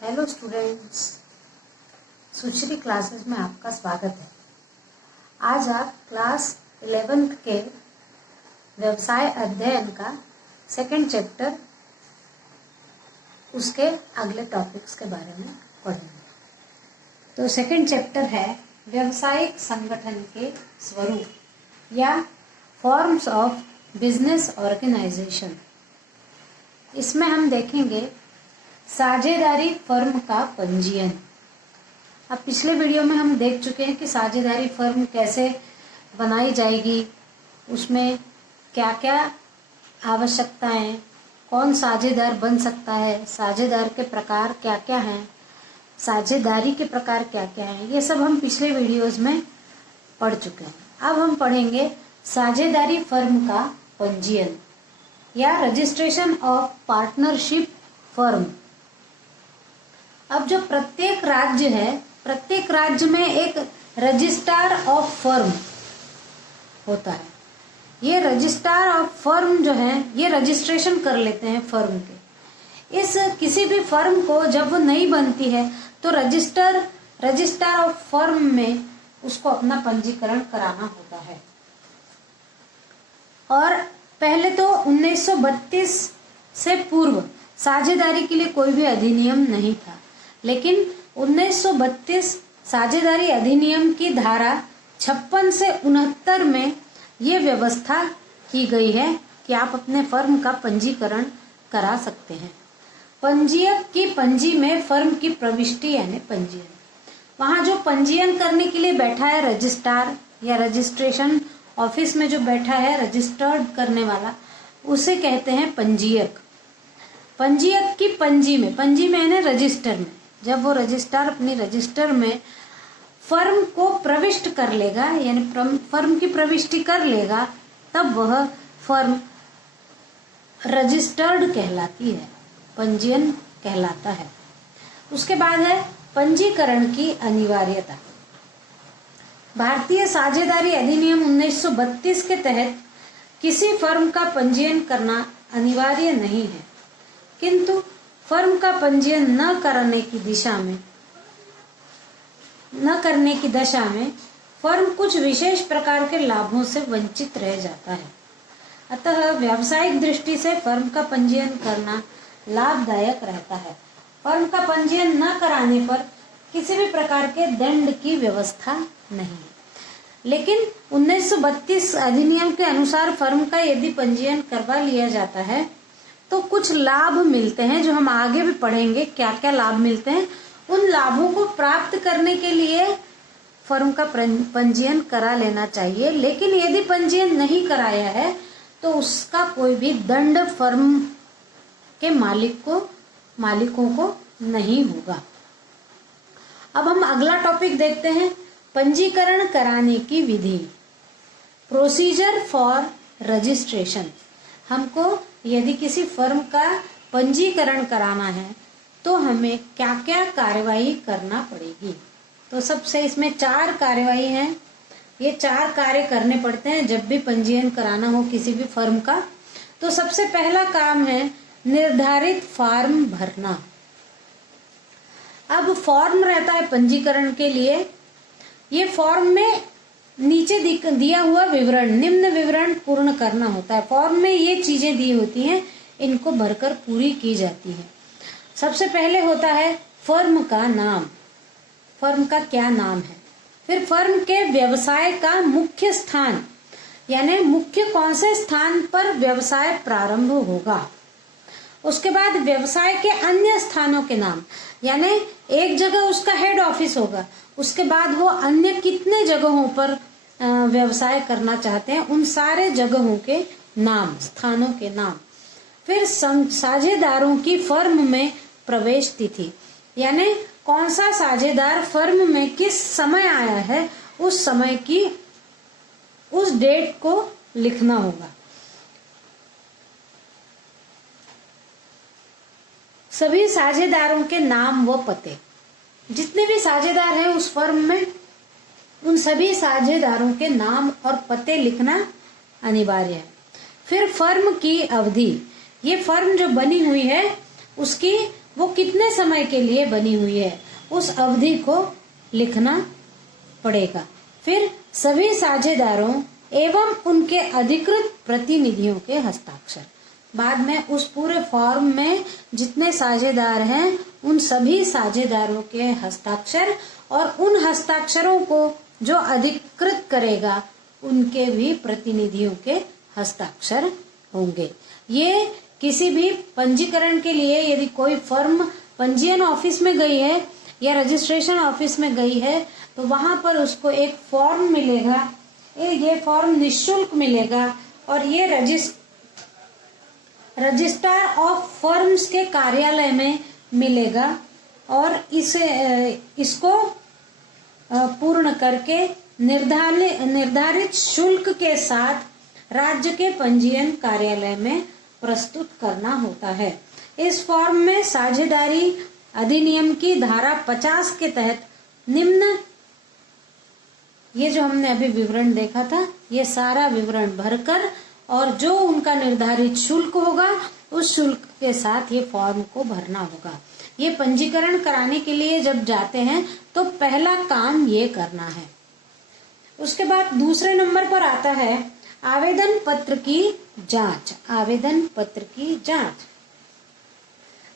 Hello students, सुश्री classes में आपका स्वागत है। आज आप क्लास 11th के व्यवसाय अध्ययन का सेकंड चैप्टर उसके अगले टॉपिक्स के बारे में पढ़ेंगे। तो सेकंड चैप्टर है व्यवसायिक संगठन के स्वरूप या फॉर्म्स ऑफ बिजनेस ऑर्गेनाइजेशन। इसमें हम देखेंगे साझेदारी फर्म का पंजीयन। अब पिछले वीडियो में हम देख चुके हैं कि साझेदारी फर्म कैसे बनाई जाएगी, उसमें क्या क्या आवश्यकताएं, कौन साझेदार बन सकता है, साझेदार के प्रकार क्या क्या हैं, साझेदारी के प्रकार क्या क्या हैं, ये सब हम पिछले वीडियोस में पढ़ चुके हैं। अब हम पढ़ेंगे साझेदारी फर्म का पंजीयन या रजिस्ट्रेशन ऑफ पार्टनरशिप फर्म। अब जो प्रत्येक राज्य है, प्रत्येक राज्य में एक रजिस्ट्रार ऑफ फर्म होता है। ये रजिस्ट्रार ऑफ फर्म जो है ये रजिस्ट्रेशन कर लेते हैं फर्म के। इस किसी भी फर्म को जब वो नहीं बनती है तो रजिस्ट्रार ऑफ फर्म में उसको अपना पंजीकरण कराना होता है। और पहले तो 1932 से पूर्व साझेदारी के लिए कोई भी अधिनियम नहीं था, लेकिन 1932 साझेदारी अधिनियम की धारा 56 से 69 में ये व्यवस्था की गई है कि आप अपने फर्म का पंजीकरण करा सकते हैं। पंजीयक की पंजी में फर्म की प्रविष्टि यानी पंजीयन। वहां जो पंजीयन करने के लिए बैठा है रजिस्ट्रार या रजिस्ट्रेशन ऑफिस में जो बैठा है रजिस्टर्ड करने वाला, उसे कहते हैं पंजीयक। पंजीयक की पंजी में यानी रजिस्टर में, जब वो रजिस्ट्रार अपनी रजिस्टर में फर्म को प्रविष्ट कर लेगा यानी फर्म की प्रविष्टि कर लेगा, तब वह फर्म रजिस्टर्ड कहलाती है, पंजीयन कहलाता है। उसके बाद है पंजीकरण की अनिवार्यता। भारतीय साझेदारी अधिनियम 1932 के तहत किसी फर्म का पंजीयन करना अनिवार्य नहीं है, किंतु फर्म का पंजीयन न करने की दशा में फर्म कुछ विशेष प्रकार के लाभों से वंचित रह जाता है। अतः व्यावसायिक दृष्टि से फर्म का पंजीयन करना लाभदायक रहता है। फर्म का पंजीयन न कराने पर किसी भी प्रकार के दंड की व्यवस्था नहीं है। लेकिन 1932 अधिनियम के अनुसार फर्म का यदि पंजीयन करवा लिया जाता है तो कुछ लाभ मिलते हैं, जो हम आगे भी पढ़ेंगे क्या क्या लाभ मिलते हैं। उन लाभों को प्राप्त करने के लिए फर्म का पंजीयन करा लेना चाहिए। लेकिन यदि पंजीयन नहीं कराया है तो उसका कोई भी दंड फर्म के मालिकों को नहीं होगा। अब हम अगला टॉपिक देखते हैं, पंजीकरण कराने की विधि, प्रोसीजर फॉर रजिस्ट्रेशन। हमको यदि किसी फर्म का पंजीकरण कराना है तो हमें क्या क्या कार्यवाही करना पड़ेगी। तो सबसे इसमें 4 कार्यवाही हैं। ये 4 कार्य करने पड़ते हैं जब भी पंजीयन कराना हो किसी भी फर्म का। तो सबसे पहला काम है निर्धारित फॉर्म भरना। अब फॉर्म रहता है पंजीकरण के लिए। ये फॉर्म में नीचे दिया हुआ विवरण, निम्न विवरण पूर्ण करना होता है। फॉर्म में ये चीजें दी होती हैं, इनको भरकर पूरी की जाती है। सबसे पहले होता है फर्म का नाम, फर्म का क्या नाम है। फिर फर्म के व्यवसाय का मुख्य स्थान, यानी मुख्य कौन से स्थान पर व्यवसाय प्रारंभ होगा। उसके बाद व्यवसाय के अन्य स्थानों के नाम, यानी एक जगह उसका हेड ऑफिस होगा, उसके बाद वो अन्य कितने जगहों पर व्यवसाय करना चाहते हैं, उन सारे जगहों के नाम, स्थानों के नाम। फिर साझेदारों की फर्म में प्रवेश तिथि, यानी कौन सा साझेदार फर्म में किस समय आया है, उस समय की उस डेट को लिखना होगा। सभी साझेदारों के नाम व पते, जितने भी साझेदार हैं उस फर्म में, उन सभी साझेदारों के नाम और पते लिखना अनिवार्य है। फिर फर्म की अवधि, ये फर्म जो बनी हुई है उसकी वो कितने समय के लिए बनी हुई है, उस अवधि को लिखना पड़ेगा। फिर सभी साझेदारों एवं उनके अधिकृत प्रतिनिधियों के हस्ताक्षर। बाद में उस पूरे फॉर्म में जितने साझेदार हैं उन सभी साझेदारों के हस्ताक्षर, और उन हस्ताक्षरों को जो अधिकृत करेगा उनके भी प्रतिनिधियों के हस्ताक्षर होंगे। ये किसी भी पंजीकरण के लिए यदि कोई फर्म पंजीयन ऑफिस में गई है या रजिस्ट्रेशन ऑफिस में गई है तो वहां पर उसको एक फॉर्म मिलेगा। ये फॉर्म निःशुल्क मिलेगा और ये रजिस्ट्रार ऑफ फर्म्स के कार्यालय में मिलेगा, और इसको पूर्ण करके निर्धारित शुल्क के साथ राज्य के पंजीयन कार्यालय में प्रस्तुत करना होता है। इस फॉर्म में साझेदारी अधिनियम की धारा 50 के तहत निम्न, ये जो हमने अभी विवरण देखा था, ये सारा विवरण भरकर और जो उनका निर्धारित शुल्क होगा उस शुल्क के साथ ये फॉर्म को भरना होगा। ये पंजीकरण कराने के लिए जब जाते हैं तो पहला काम ये करना है। उसके बाद दूसरे नंबर पर आता है आवेदन पत्र की जांच। आवेदन पत्र की जांच।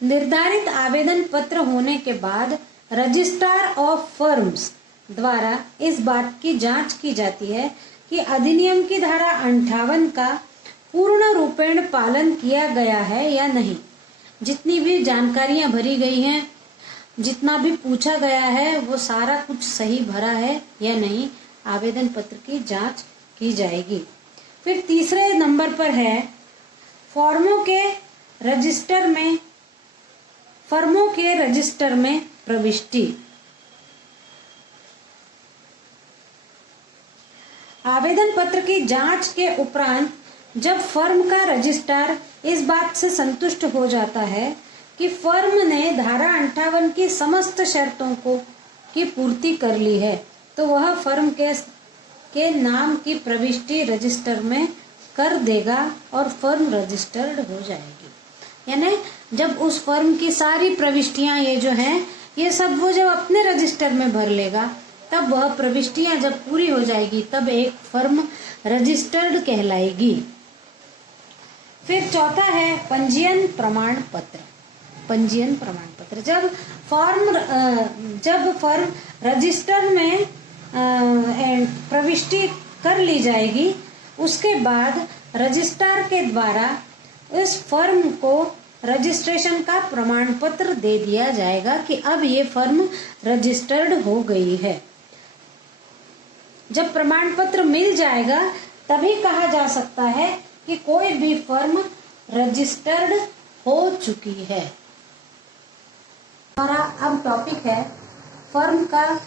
निर्धारित आवेदन पत्र होने के बाद रजिस्ट्रार ऑफ फर्म्स द्वारा इस बात की जांच की जाती है कि अधिनियम की धारा 58 का पूर्ण रूपेण पालन किया गया है या नहीं। जितनी भी जानकारियां भरी गई हैं, जितना भी पूछा गया है, वो सारा कुछ सही भरा है या नहीं, आवेदन पत्र की जांच की जाएगी। फिर तीसरे नंबर पर है फर्मों के रजिस्टर में प्रविष्टि। आवेदन पत्र की जांच के उपरांत जब फर्म का रजिस्ट्रार इस बात से संतुष्ट हो जाता है कि फर्म ने धारा 58 की समस्त शर्तों की पूर्ति कर ली है, तो वह फर्म के नाम की प्रविष्टि रजिस्टर में कर देगा और फर्म रजिस्टर्ड हो जाएगी। यानी जब उस फर्म की सारी प्रविष्टियां ये जो हैं, ये सब वो जब अपने रजिस्टर में भर लेगा, तब वह प्रविष्टियां जब पूरी हो जाएगी तब एक फर्म रजिस्टर्ड कहलाएगी। फिर चौथा है पंजीयन प्रमाण पत्र। पंजीयन प्रमाण पत्र जब फर्म रजिस्टर में प्रविष्टि कर ली जाएगी, उसके बाद रजिस्ट्रार के द्वारा इस फर्म को रजिस्ट्रेशन का प्रमाण पत्र दे दिया जाएगा कि अब ये फर्म रजिस्टर्ड हो गई है। जब प्रमाण पत्र मिल जाएगा तभी कहा जा सकता है कि कोई भी फर्म रजिस्टर्ड हो चुकी है। हमारा अब टॉपिक है फर्म का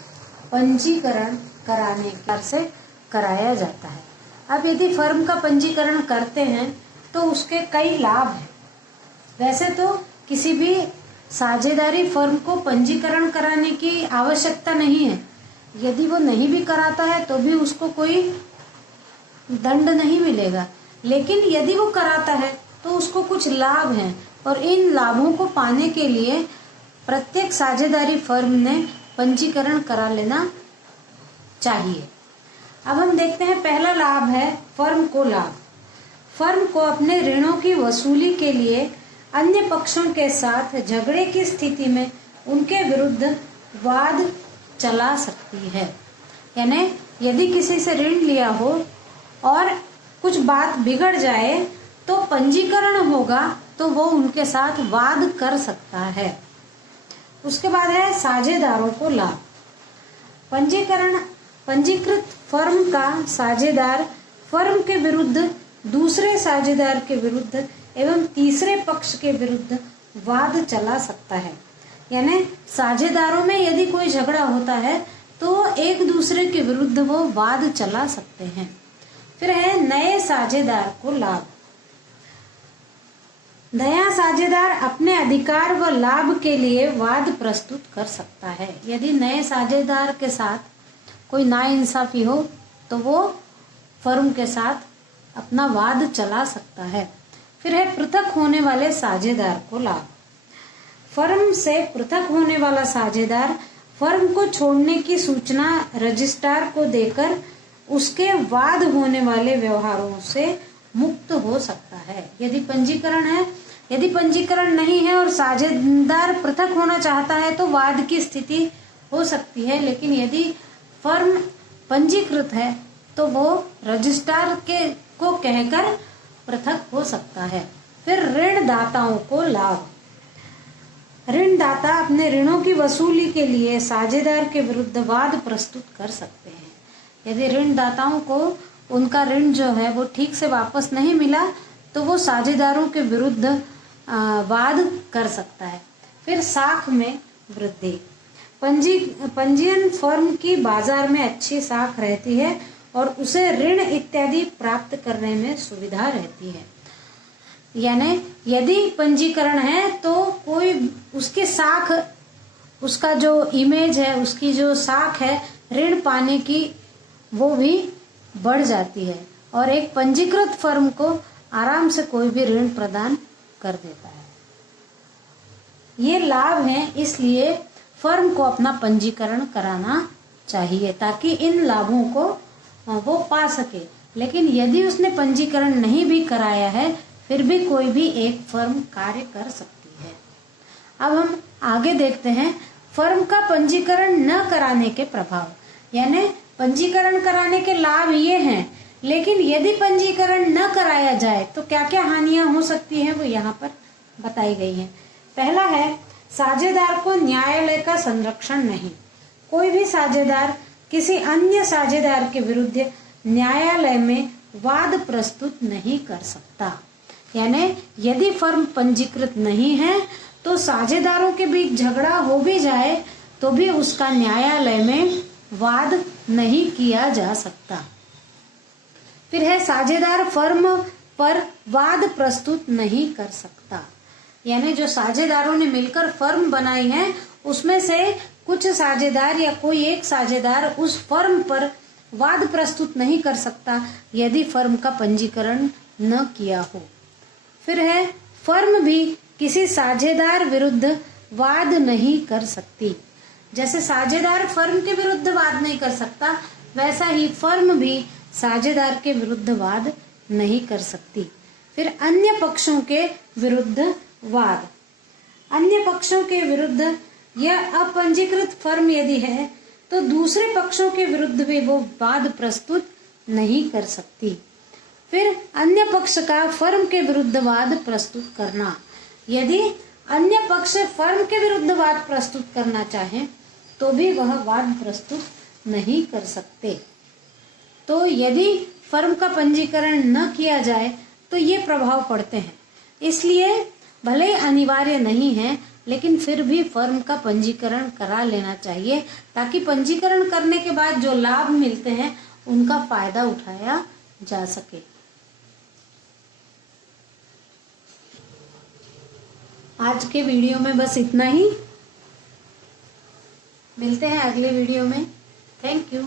पंजीकरण कराने से कराया जाता है। अब यदि फर्म का पंजीकरण करते हैं तो उसके कई लाभ हैं। वैसे तो किसी भी साझेदारी फर्म को पंजीकरण कराने की आवश्यकता नहीं है। यदि वो नहीं भी कराता है तो भी उसको कोई दंड नहीं मिलेगा, लेकिन यदि वो कराता है तो उसको कुछ लाभ हैं, और इन लाभों को पाने के लिए प्रत्येक साझेदारी फर्म ने पंजीकरण करा लेना चाहिए। अब हम देखते हैं पहला लाभ है फर्म को लाभ। फर्म को अपने ऋणों की वसूली के लिए अन्य पक्षों के साथ झगड़े की स्थिति में उनके विरुद्ध वाद चला सकती है। यानी यदि किसी से ऋण लिया हो और कुछ बात बिगड़ जाए तो पंजीकरण होगा तो वो उनके साथ वाद कर सकता है। उसके बाद है साझेदारों को लाभ। पंजीकृत फर्म का साझेदार फर्म के विरुद्ध, दूसरे साझेदार के विरुद्ध एवं तीसरे पक्ष के विरुद्ध वाद चला सकता है। यानी साझेदारों में यदि कोई झगड़ा होता है तो एक दूसरे के विरुद्ध वो वाद चला सकते हैं। फिर है नए साझेदार को लाभ। नया साझेदार अपने अधिकार व लाभ के लिए वाद प्रस्तुत कर सकता है। यदि नए साझेदार के साथ कोई नाइंसाफी हो तो वो फर्म के साथ अपना वाद चला सकता है। फिर है पृथक होने वाले साझेदार को लाभ। फर्म से पृथक होने वाला साझेदार फर्म को छोड़ने की सूचना रजिस्ट्रार को देकर उसके बाद होने वाले व्यवहारों से मुक्त हो सकता है। यदि पंजीकरण है, यदि पंजीकरण नहीं है और साझेदार पृथक होना चाहता है तो वाद की स्थिति हो सकती है, लेकिन यदि फर्म पंजीकृत है तो वो रजिस्ट्रार को कहकर पृथक हो सकता है। फिर ऋणदाताओं को लाभ। ऋणदाता अपने ऋणों की वसूली के लिए साझेदार के विरुद्ध वाद प्रस्तुत कर सकते हैं। यदि ऋणदाताओं को उनका ऋण जो है वो ठीक से वापस नहीं मिला तो वो साझेदारों के विरुद्ध वाद कर सकता है। फिर साख में वृद्धि। पंजीयन फर्म की बाजार में अच्छी साख रहती है और उसे ऋण इत्यादि प्राप्त करने में सुविधा रहती है। यानी यदि पंजीकरण है तो कोई उसकी साख, उसका जो इमेज है, उसकी जो साख है ऋण पाने की, वो भी बढ़ जाती है और एक पंजीकृत फर्म को आराम से कोई भी ऋण प्रदान कर देता है। ये लाभ हैं, इसलिए फर्म को अपना पंजीकरण कराना चाहिए ताकि इन लाभों को वो पा सके। लेकिन यदि उसने पंजीकरण नहीं भी कराया है फिर भी कोई भी एक फर्म कार्य कर सकती है। अब हम आगे देखते हैं फर्म का पंजीकरण न कराने के प्रभाव। यानी पंजीकरण कराने के लाभ ये हैं, लेकिन यदि पंजीकरण न कराया जाए तो क्या क्या हानियां हो सकती हैं वो यहाँ पर बताई गई हैं। पहला है, साझेदार को न्यायालय का संरक्षण नहीं। कोई भी साझेदार किसी अन्य साझेदार के विरुद्ध न्यायालय में वाद प्रस्तुत नहीं कर सकता। यानी यदि फर्म पंजीकृत नहीं है तो साझेदारों के बीच झगड़ा हो भी जाए तो भी उसका न्यायालय में वाद नहीं किया जा सकता। फिर है, साझेदार फर्म पर वाद प्रस्तुत नहीं कर सकता। यानी जो साझेदारों ने मिलकर फर्म बनाई है उसमें से कुछ साझेदार या कोई एक साझेदार उस फर्म पर वाद प्रस्तुत नहीं कर सकता यदि फर्म का पंजीकरण न किया हो। फिर है, फर्म भी किसी साझेदार विरुद्ध वाद नहीं कर सकती। जैसे साझेदार फर्म के विरुद्ध वाद नहीं कर सकता, वैसा ही फर्म भी साझेदार के विरुद्ध वाद नहीं कर सकती। फिर अन्य पक्षों के विरुद्ध वाद। अन्य पक्षों के विरुद्ध यह अपंजीकृत फर्म यदि है तो दूसरे पक्षों के विरुद्ध भी वो वाद प्रस्तुत नहीं कर सकती। फिर अन्य पक्ष का फर्म के विरुद्ध वाद प्रस्तुत करना। यदि अन्य पक्ष फर्म के विरुद्ध वाद प्रस्तुत करना चाहे तो भी वह वाद प्रस्तुत नहीं कर सकते। तो यदि फर्म का पंजीकरण न किया जाए तो ये प्रभाव पड़ते हैं। इसलिए भले ही अनिवार्य नहीं है लेकिन फिर भी फर्म का पंजीकरण करा लेना चाहिए ताकि पंजीकरण करने के बाद जो लाभ मिलते हैं उनका फायदा उठाया जा सके। आज के वीडियो में बस इतना ही। मिलते हैं अगले वीडियो में। Thank you.